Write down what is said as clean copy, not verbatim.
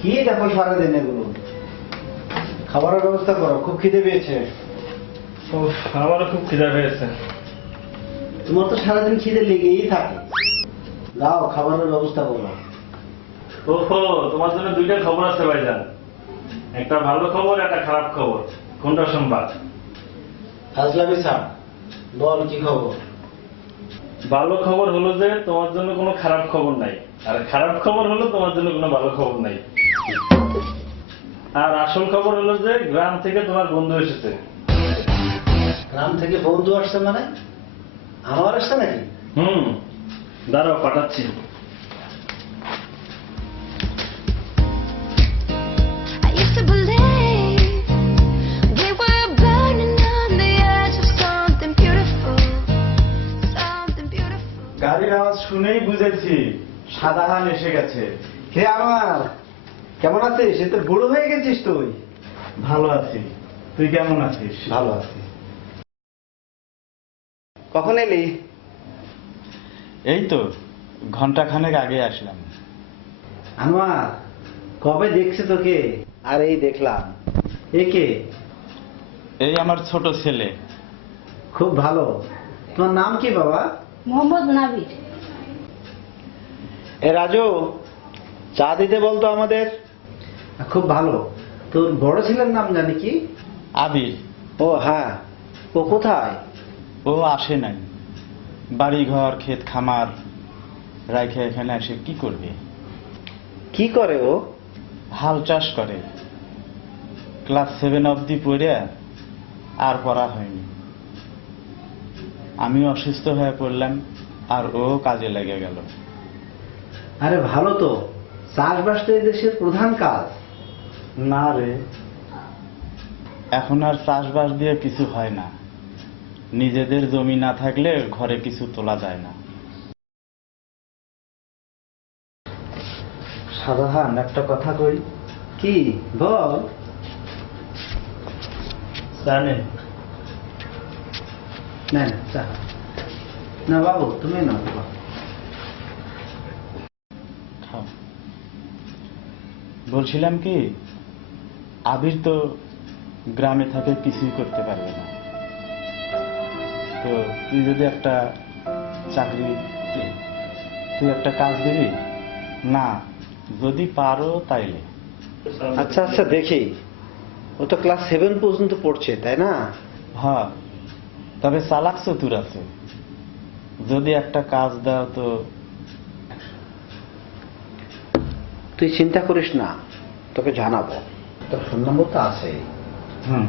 কি দেখো সারাদিন এগুলো? খাবারের ব্যবস্থা করো, খুব খিদে পেয়েছে। আমারও খুব খিদা পেয়েছে। তোমার তো সারাদিন খিদে লেগেই থাকে। দাও খাবারের ব্যবস্থা করো। ওহো, তোমার জন্য দুইটা খবর আছে ভাইজান। একটা ভালো খবর, একটা খারাপ খবর। কোনটা শুনবা? ফাজলামি স্যার, বল কি খবর? ভালো খবর হলো যে তোমার জন্য কোনো খারাপ খবর নাই, আর খারাপ খবর হলো তোমার জন্য কোনো ভালো খবর নাই। আর আসল খবর হলো যে গ্রাম থেকে তোমার বন্ধু এসেছে। গ্রাম থেকে বন্ধু আসছে মানে? আমার আসছে নাকি? দাঁড়াও, পাঠাচ্ছি। I used to believe we were burning on the edge of something beautiful, something beautiful. গাড়ির আওয়াজ শুনেই বুঝেছি সাদাহান এসে গেছে। হে আমার, কেমন আছিস? সে তো বুড়ো হয়ে গেছিস তুই। ভালো আছি, তুই কেমন আছিস? ভালো আছি। কখন এলি? এই তো ঘন্টাখানেক আগে আসলাম। আমার কবে দেখছি তোকে? আর এই দেখলাম। এ কে? এই আমার ছোট ছেলে। খুব ভালো। তোমার নাম কি বাবা? মোহাম্মদ নাবির। এ রাজু, চা দিতে বলতো আমাদের। খুব ভালো। তোর বড় ছেলের নাম জানি কি? আবির। ও হ্যাঁ, ও কোথায়? ও আসে নাই, বাড়ি ঘর ক্ষেত খামার রাইখে এখানে এসে কি করবে? কি করে ও? হাল চাষ করে। ক্লাস 7 অবধি পড়ে আর পড়া হয়নি। আমি অসুস্থ হয়ে পড়লাম আর ও কাজে লেগে গেল। আরে ভালো তো, চাষবাস তো এই দেশের প্রধান কাজ। না রে, এখন আর চাষবাস দিয়ে কিছু হয় না। নিজেদের জমি না থাকলে ঘরে কিছু তোলা যায় না। সাধারণ একটা কথা কই। কি বল? জানেন, না না চা না বাবু, তুমি নাও বাবা। খাও। বলছিলাম কি, আবির তো গ্রামে থাকে, কিছুই করতে পারবে না। তো তুই যদি একটা চাকরি, তুই একটা কাজ দিবি না? যদি পারো তাইলে। আচ্ছা আচ্ছা দেখি। ও তো ক্লাস 7 পর্যন্ত পড়ছে, তাই না? হ্যাঁ, তবে চালাক চতুর আছে। যদি একটা কাজ দাও তো। তুই চিন্তা করিস না, তোকে জানাবো। তোর ফোন নম্বর তো আছেই। হুম।